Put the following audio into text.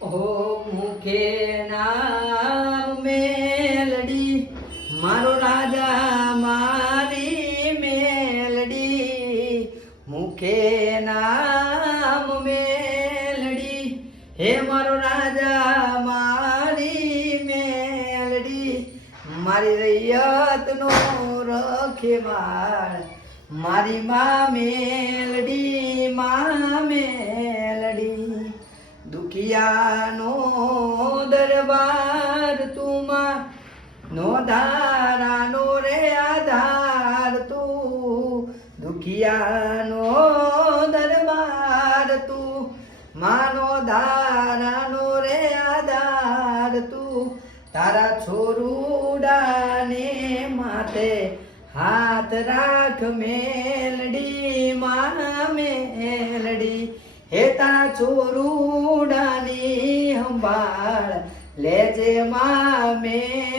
હો મુખે નામ મેલડી મારો રાજા મારી મેલડી મુખે નામ મેલડી હે મારો રાજા મારી મેલડી મારી રૈયતનો રખેવાળ મારી માં મેલડી દુખિયાનો દરબાર તુમાં નો ધારાનો રે આધાર તું દુખિયાનો દરબાર તું માનો ધારાનો રે આધાર તું તારા છોરુડાને માથે હાથ રાખ મેલડી માં મેલડી હે તારા છોરુડાની સંભાળ લેજે માં મેલડી